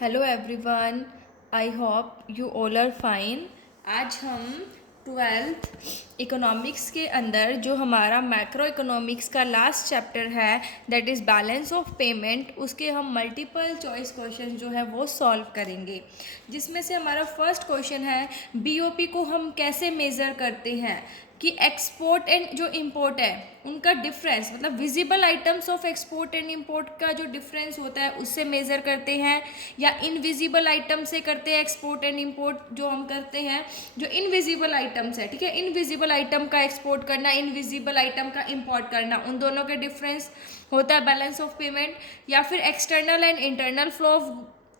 Hello everyone, I hope you all are fine. आज हम twelfth economics के अंदर जो हमारा मैक्रो इकोनॉमिक्स का लास्ट चैप्टर है that is balance of payment, उसके हम मल्टीपल चॉइस क्वेश्चन जो है वो सॉल्व करेंगे। जिसमें से हमारा फर्स्ट क्वेश्चन है बीओपी को हम कैसे मेज़र करते हैं, कि एक्सपोर्ट एंड जो इंपोर्ट है उनका डिफरेंस, मतलब visible items of export and import का जो डिफरेंस होता है उससे मेज़र करते हैं, या इनविजिबल आइटम से करते हैं एक्सपोर्ट एंड इंपोर्ट। जो हम करते हैं जो इनविजिबल आइटम्स है, ठीक है, इनविजिबल आइटम का एक्सपोर्ट करना, इनविजिबल आइटम का इंपोर्ट करना, उन दोनों के डिफरेंस होता है बैलेंस ऑफ पेमेंट। या फिर external and internal flow of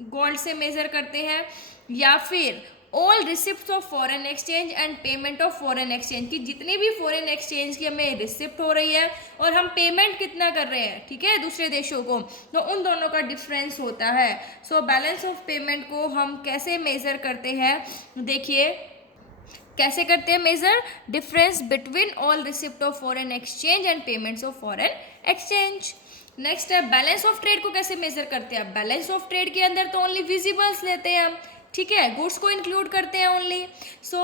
gold से मेज़र करते हैं, या फिर all receipt of foreign exchange and payment of foreign exchange, की जितनी भी फॉरेन एक्सचेंज की हमें रिसिप्ट हो रही है और हम पेमेंट कितना कर रहे हैं, ठीक है, दूसरे देशों को, तो उन दोनों का डिफरेंस होता है। सो बैलेंस ऑफ पेमेंट को हम कैसे मेज़र करते हैं, देखिए कैसे करते हैं measure, difference between all receipt of foreign exchange and payments of foreign exchange. Next है बैलेंस ऑफ ट्रेड को कैसे मेजर करते हैं। बैलेंस ऑफ ट्रेड के अंदर तो ओनली विजिबल्स लेते हैं हम, ठीक है, गुड्स को इंक्लूड करते हैं ओनली। सो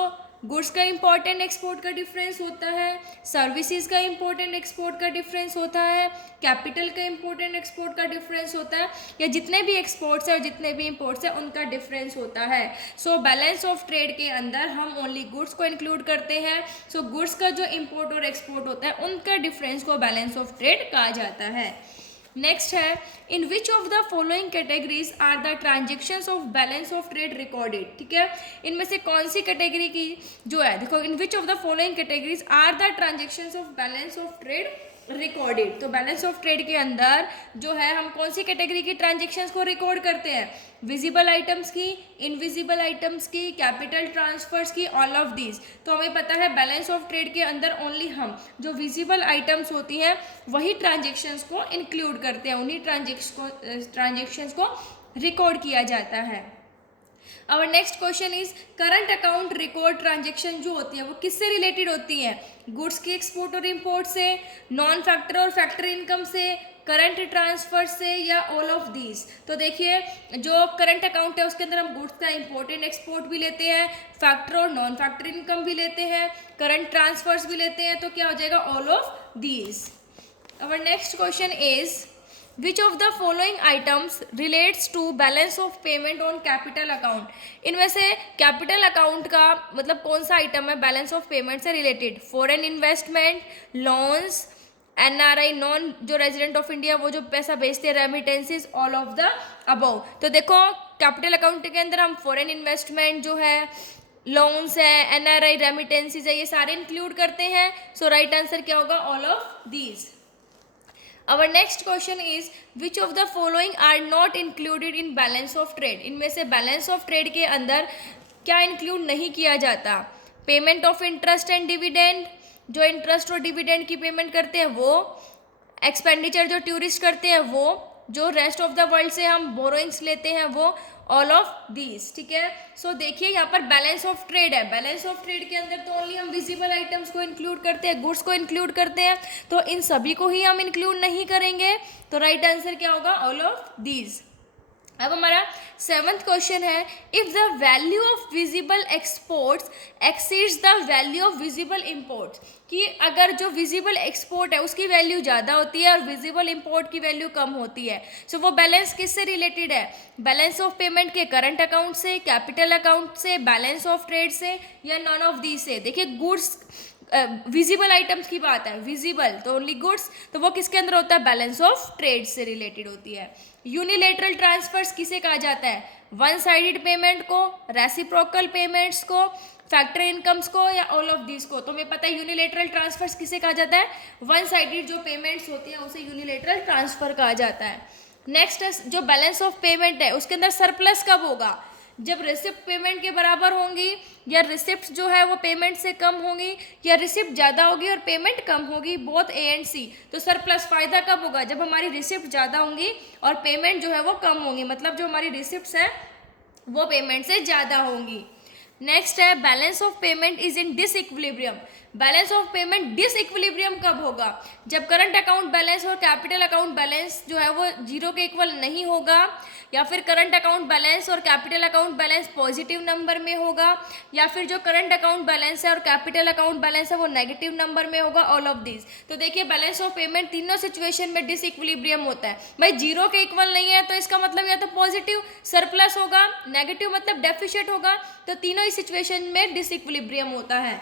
गुड्स का इंपॉर्टेंट एक्सपोर्ट का डिफरेंस होता है, सर्विसेज का इंपॉर्टेंट एक्सपोर्ट का डिफरेंस होता है, कैपिटल का इंपॉर्टेंट एक्सपोर्ट का डिफरेंस होता है, या जितने भी एक्सपोर्ट्स है और जितने भी इंपोर्ट्स है उनका डिफरेंस होता है। सो बैलेंस ऑफ ट्रेड के अंदर हम ओनली गुड्स को इंक्लूड करते हैं। सो गुड्स का जो इंपोर्ट और एक्सपोर्ट होता है उनका डिफरेंस को बैलेंस ऑफ ट्रेड कहा जाता है। नेक्स्ट है in which of the following categories are the transactions of balance of trade recorded, ठीक है, इनमें से कौन सी कैटेगरी की जो है, देखो in which of the following categories are the transactions of balance of trade recorded. तो बैलेंस ऑफ ट्रेड के अंदर जो है हम कौन सी कैटेगरी की ट्रांजेक्शन्स को रिकॉर्ड करते हैं, विजिबल आइटम्स की, इनविजिबल आइटम्स की, कैपिटल ट्रांसफर्स की, ऑल ऑफ दीज। तो हमें पता है बैलेंस ऑफ ट्रेड के अंदर ओनली हम जो विजिबल आइटम्स होती हैं वही ट्रांजेक्शन्स को इंक्लूड करते हैं, उन्हीं ट्रांजेक्शन्स को रिकॉर्ड किया जाता है। Our next question is current account record transaction जो होती है वो किससे रिलेटेड होती है, गुड्स की एक्सपोर्ट और इंपोर्ट से, नॉन फैक्टर और फैक्टर इनकम से, करंट ट्रांसफर से, या ऑल ऑफ दीज। तो देखिए जो करंट अकाउंट है उसके अंदर हम गुड्स का इंपोर्ट एंड एक्सपोर्ट भी लेते हैं, फैक्टर और नॉन फैक्टर इनकम भी लेते हैं, करंट ट्रांसफर्स भी लेते हैं, तो क्या हो जाएगा all of these. Our next question is which of the following items relates to balance of payment on capital account. इनमें से कैपिटल अकाउंट का मतलब कौन सा आइटम है बैलेंस ऑफ पेमेंट से related, foreign investment, loans, NRI non जो resident of India वो जो पैसा भेजते हैं, remittances, all of the above. तो देखो कैपिटल अकाउंट के अंदर हम फॉरेन इन्वेस्टमेंट जो है, लोन्स है, एनआरआई, रेमिटेंसेस है, ये सारे इंक्लूड करते हैं। सो राइट आंसर क्या होगा, all of these. Our next question is which of the following are not included in balance of trade। इनमें से बैलेंस ऑफ ट्रेड के अंदर क्या इंक्लूड नहीं किया जाता, payment of interest and dividend, जो इंटरेस्ट और डिविडेंड की पेमेंट करते हैं वो, एक्सपेंडिचर जो टूरिस्ट करते हैं वो, जो रेस्ट ऑफ द वर्ल्ड से हम बोरोइंग्स लेते हैं वो, ऑल ऑफ दीज, ठीक है। सो देखिए यहाँ पर बैलेंस ऑफ ट्रेड है, बैलेंस ऑफ ट्रेड के अंदर तो ओनली हम विजिबल आइटम्स को इंक्लूड करते हैं, गुड्स को इंक्लूड करते हैं, तो इन सभी को ही हम इंक्लूड नहीं करेंगे। तो राइट आंसर क्या होगा, ऑल ऑफ दीज। अब हमारा सेवंथ क्वेश्चन है if the value of visible exports exceeds the value of visible imports, कि अगर जो विजिबल एक्सपोर्ट है उसकी वैल्यू ज़्यादा होती है और विजिबल इंपोर्ट की वैल्यू कम होती है, सो वो बैलेंस किससे रिलेटेड है, बैलेंस ऑफ पेमेंट के करंट अकाउंट से, कैपिटल अकाउंट से, बैलेंस ऑफ ट्रेड से, या नॉन ऑफ दीज से। देखिए गुड्स विजिबल आइटम्स की बात है, विजिबल तो ओनली गुड्स, तो वो किसके अंदर होता है, बैलेंस ऑफ ट्रेड से रिलेटेड होती है। यूनिलेटरल ट्रांसफर्स किसे कहा जाता है, वन साइडेड पेमेंट को, रेसिप्रोकल पेमेंट्स को, फैक्टर इनकम्स को, या ऑल ऑफ दीज को। तो हमें पता है यूनिलेटरल ट्रांसफर्स किसे कहा जाता है, वन साइडेड जो पेमेंट्स होती हैं उसे यूनिलेटरल ट्रांसफर कहा जाता है। नेक्स्ट जो बैलेंस ऑफ पेमेंट है उसके अंदर सरप्लस कब होगा, जब रिसिप्ट पेमेंट के बराबर होंगी, या रिसिप्ट जो है वो पेमेंट से कम होंगी, या रिसिप्ट ज़्यादा होगी और पेमेंट कम होगी, बोथ ए एंड सी। तो सरप्लस फ़ायदा कब होगा, जब हमारी रिसिप्ट ज़्यादा होंगी और पेमेंट जो है वो कम होंगी, मतलब जो हमारी रिसिप्ट्स हैं वो पेमेंट से ज़्यादा होंगी। नेक्स्ट है balance of payment is in disequilibrium. Balance of payment disequilibrium कब होगा? जब करंट अकाउंट बैलेंस और कैपिटल अकाउंट बैलेंस जो है वो जीरो के इक्वल नहीं होगा, या फिर करंट अकाउंट बैलेंस और capital account balance positive number में होगा, या फिर जो करंट अकाउंट बैलेंस है और कैपिटल अकाउंट बैलेंस है वो नेगेटिव नंबर में होगा, ऑल ऑफ दिस। तो देखिए बैलेंस ऑफ पेमेंट तीनों सिचुएशन में डिसइक्विलिब्रियम होता है। भाई जीरो के इक्वल नहीं है तो इसका मतलब या तो पॉजिटिव सरप्लस होगा, नेगेटिव मतलब डेफिशिएट होगा, तो तीनों ही सिचुएशन में डिसइक्विलिब्रियम होता है।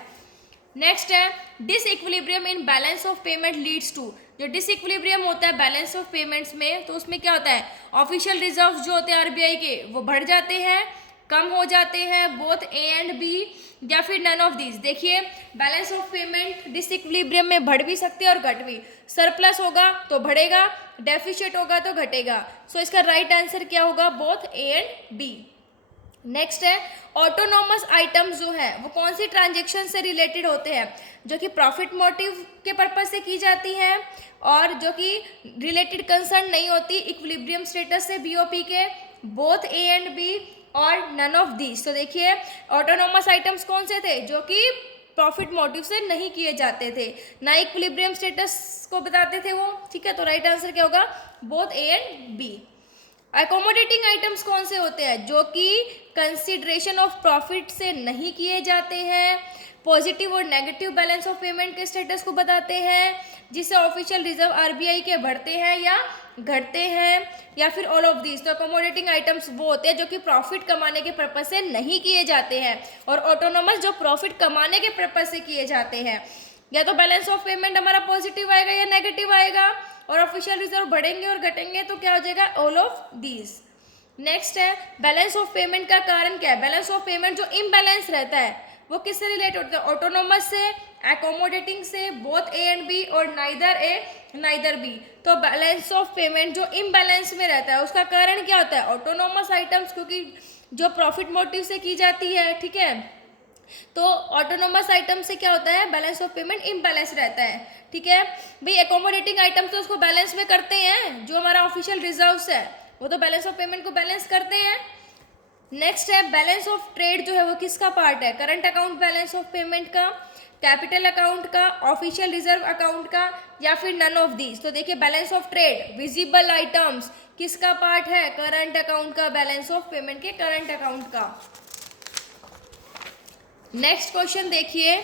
नेक्स्ट है disequilibrium in balance of payment leads to. जो डिसइक्विलिब्रियम होता है बैलेंस ऑफ पेमेंट्स में, तो उसमें क्या होता है, ऑफिशियल रिजर्व जो होते हैं आरबीआई के वो बढ़ जाते हैं, कम हो जाते हैं, बोथ ए एंड बी, या फिर नन ऑफ दीज। देखिए बैलेंस ऑफ पेमेंट डिसइक्विलिब्रियम में बढ़ भी सकती है और घट भी। सरप्लस होगा तो बढ़ेगा, डेफिशिएट होगा तो घटेगा। सो इसका राइट आंसर क्या होगा, both A and B. Next है ऑटोनोमस आइटम्स जो है वो कौन सी ट्रांजेक्शन से रिलेटेड होते हैं, जो कि प्रॉफिट मोटिव के पर्पज से की जाती हैं और जो कि रिलेटेड कंसर्न नहीं होती इक्विलिब्रियम स्टेटस से बीओपी के, बोथ ए एंड बी और नन ऑफ दीज। तो देखिए ऑटोनोमस आइटम्स कौन से थे, जो कि प्रॉफिट मोटिव से नहीं किए जाते थे, ना इक्विलिब्रियम स्टेटस को बताते थे वो, ठीक है। तो राइट आंसर क्या होगा, both A and B. Accommodating items कौन से होते हैं, जो कि कंसिडरेशन ऑफ प्रॉफिट से नहीं किए जाते हैं, पॉजिटिव और नेगेटिव बैलेंस ऑफ पेमेंट के स्टेटस को बताते हैं, जिससे ऑफिशियल रिजर्व आरबीआई के बढ़ते हैं या घटते हैं, या फिर ऑल ऑफ दीज। तो अकोमोडेटिंग आइटम्स वो होते हैं जो कि प्रॉफिट कमाने के पर्पज से नहीं किए जाते हैं, और ऑटोनोमस जो प्रॉफिट कमाने के पर्पज से किए जाते हैं। या तो बैलेंस ऑफ पेमेंट हमारा पॉजिटिव आएगा या नेगेटिव आएगा, और ऑफिशियल रिजर्व बढ़ेंगे और घटेंगे, तो क्या हो जाएगा, ऑल ऑफ दीज। नेक्स्ट है बैलेंस ऑफ पेमेंट का कारण क्या है। बैलेंस ऑफ पेमेंट जो इम्बैलेंस रहता है वो किससे रिलेट होता है, ऑटोनोमस से, एकोमोडेटिंग से, बोथ ए एंड बी और नाइदर ए नाइदर बी। तो बैलेंस ऑफ पेमेंट जो इम्बैलेंस में रहता है उसका कारण क्या होता है, ऑटोनोमस आइटम्स, क्योंकि जो प्रॉफिट मोटिव से की जाती है, ठीक है। तो ऑटोनोमस आइटम से क्या होता है, बैलेंस ऑफ पेमेंट इम्बैलेंस रहता है, ठीक है। भाई एकोमोडेटिंग आइटम तो उसको बैलेंस में करते हैं, जो हमारा ऑफिशियल रिजर्व्स है वो तो बैलेंस ऑफ पेमेंट को बैलेंस करते हैं। नेक्स्ट है बैलेंस ऑफ ट्रेड जो है वो किसका पार्ट है, current account balance of payment का, कैपिटल अकाउंट का, ऑफिशियल रिजर्व अकाउंट का, या फिर नन ऑफ दीज। तो देखिए balance of trade visible items किसका पार्ट है, करंट अकाउंट का, बैलेंस ऑफ पेमेंट के करंट अकाउंट का। नेक्स्ट क्वेश्चन देखिए,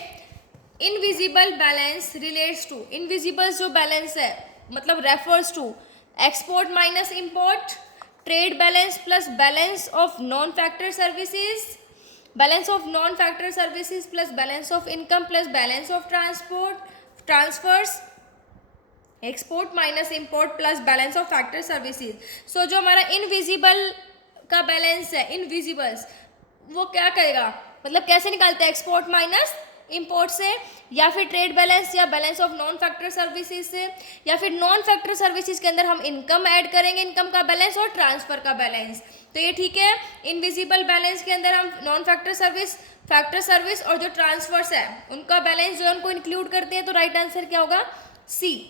invisible balance relates to. Invisible जो बैलेंस है मतलब refers to export minus import, trade balance plus balance of non factor services, balance of non factor services plus balance of income plus balance of transfers, export minus import plus balance of factor services. So जो हमारा invisible का balance है, invisibles, वो क्या करेगा, मतलब कैसे निकालते हैं, एक्सपोर्ट माइनस इंपोर्ट से, या फिर ट्रेड बैलेंस या balance of non factor services से, या फिर नॉन फैक्टर सर्विसेज के अंदर हम इनकम ऐड करेंगे, इनकम का बैलेंस और ट्रांसफर का बैलेंस। तो ये ठीक है, इनविजिबल बैलेंस के अंदर हम non factor service, factor service और जो ट्रांसफर्स है उनका बैलेंस जो है उनको इंक्लूड करते हैं। तो राइट आंसर क्या होगा, सी।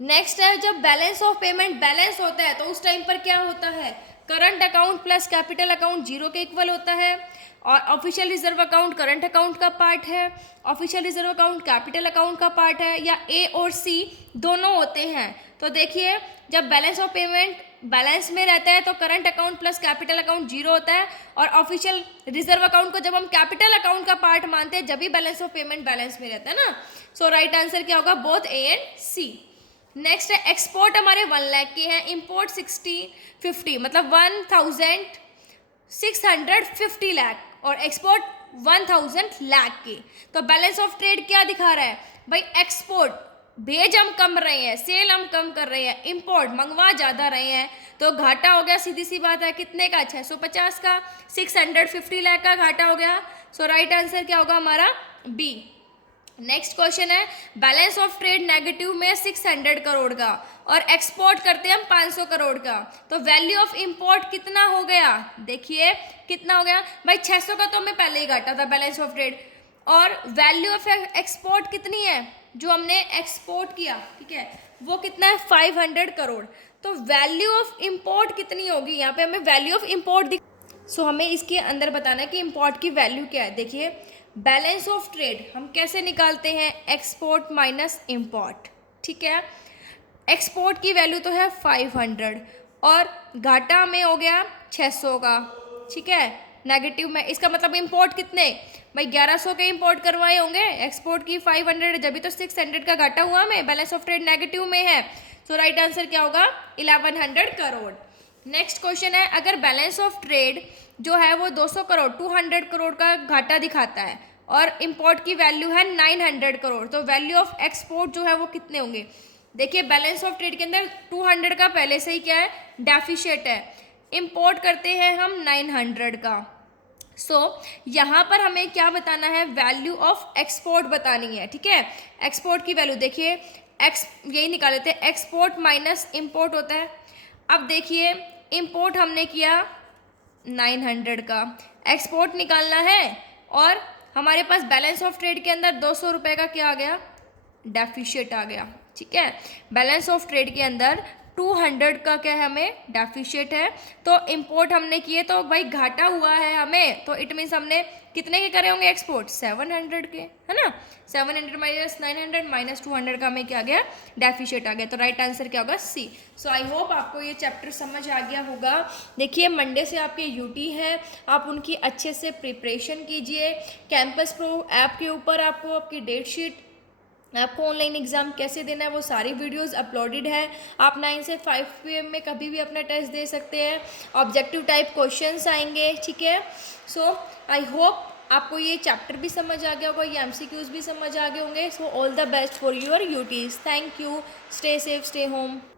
नेक्स्ट है जब बैलेंस ऑफ पेमेंट बैलेंस होता है तो उस टाइम पर क्या होता है, current account plus capital account zero के इक्वल होता है, और official reserve account current account का पार्ट है, official reserve account capital account का पार्ट है, या ए और सी दोनों होते हैं। तो देखिए जब बैलेंस ऑफ पेमेंट बैलेंस में रहता है तो current account plus capital account zero होता है, और ऑफिशियल रिजर्व अकाउंट को जब हम कैपिटल अकाउंट का पार्ट मानते हैं जब भी बैलेंस ऑफ पेमेंट बैलेंस में रहता है ना। सो राइट आंसर क्या होगा, both A and C. Next है एक्सपोर्ट हमारे 1 लाख के हैं, इम्पोर्ट 50 मतलब 1650 लाख, और एक्सपोर्ट 1000 लाख की। तो बैलेंस ऑफ ट्रेड क्या दिखा रहा है भाई, एक्सपोर्ट भेज हम कम रहे हैं, सेल हम कम कर रहे हैं, इंपोर्ट मंगवा ज़्यादा रहे हैं, तो घाटा हो गया, सीधी सी बात है, कितने का, 650 का, 650 लाख का घाटा हो गया। सो राइट आंसर क्या होगा हमारा, बी। नेक्स्ट क्वेश्चन है बैलेंस ऑफ ट्रेड नेगेटिव में 600 करोड़ का और एक्सपोर्ट करते हैं हम 500 करोड़ का, तो वैल्यू ऑफ इंपोर्ट कितना हो गया, देखिए कितना हो गया भाई, 600 का तो हमें पहले ही घाटा था बैलेंस ऑफ ट्रेड, और वैल्यू ऑफ एक्सपोर्ट कितनी है जो हमने एक्सपोर्ट किया, ठीक है, वो कितना है 500 करोड़। तो वैल्यू ऑफ इंपोर्ट कितनी होगी, यहाँ पे हमें वैल्यू ऑफ इंपोर्ट सो हमें इसके अंदर बताना है कि इंपोर्ट की वैल्यू क्या है। देखिए बैलेंस ऑफ ट्रेड हम कैसे निकालते हैं, एक्सपोर्ट माइनस इम्पोर्ट, ठीक है। एक्सपोर्ट की वैल्यू तो है 500 और घाटा में हो गया 600 का, ठीक है, नेगेटिव में। इसका मतलब इम्पोर्ट कितने, भाई 1100 के इम्पोर्ट करवाए होंगे, एक्सपोर्ट की 500, जब भी तो 600 का घाटा हुआ हमें, बैलेंस ऑफ ट्रेड नेगेटिव में है। सो राइट आंसर क्या होगा, 1100 करोड़। नेक्स्ट क्वेश्चन है, अगर बैलेंस ऑफ ट्रेड जो है वो 200 करोड़ 200 करोड़ का घाटा दिखाता है और इम्पोर्ट की वैल्यू है 900 करोड़, तो वैल्यू ऑफ एक्सपोर्ट जो है वो कितने होंगे। देखिए बैलेंस ऑफ ट्रेड के अंदर 200 का पहले से ही क्या है, डेफिशिएट है, इम्पोर्ट करते हैं हम 900 का। सो यहाँ पर हमें क्या बताना है, वैल्यू ऑफ एक्सपोर्ट बतानी है, ठीक है। एक्सपोर्ट की वैल्यू देखिए, यही निकाल लेते हैं, एक्सपोर्ट माइनस इम्पोर्ट होता है। अब देखिए इम्पोर्ट हमने किया 900 का, एक्सपोर्ट निकालना है और हमारे पास बैलेंस ऑफ ट्रेड के अंदर 200 रुपये का क्या आ गया, डेफिशिएट आ गया, ठीक है। बैलेंस ऑफ ट्रेड के अंदर 200 का क्या है, हमें डेफिशिएट है, तो इंपोर्ट हमने किए तो भाई घाटा हुआ है हमें, तो इट मीन्स हमने कितने के करे होंगे एक्सपोर्ट, 700 के, है ना। 700 माइनस 900 माइनस 200 का हमें क्या आ गया, डेफिशिएट आ गया। तो राइट आंसर क्या होगा, सी। सो आई होप आपको ये चैप्टर समझ आ गया होगा। देखिए मंडे से आपके यूटी है, आप उनकी अच्छे से प्रिपरेशन कीजिए। कैंपस प्रो ऐप के ऊपर आपको आपकी डेट शीट, आपको ऑनलाइन एग्ज़ाम कैसे देना है वो सारी वीडियोस अपलोडेड है। आप 9 से 5 PM में कभी भी अपना टेस्ट दे सकते हैं। ऑब्जेक्टिव टाइप क्वेश्चंस आएंगे, ठीक है। सो आई होप आपको ये चैप्टर भी समझ आ गया होगा, ये MCQs भी समझ आ गए होंगे। So all the best for your UTs. Thank you, stay safe, stay home.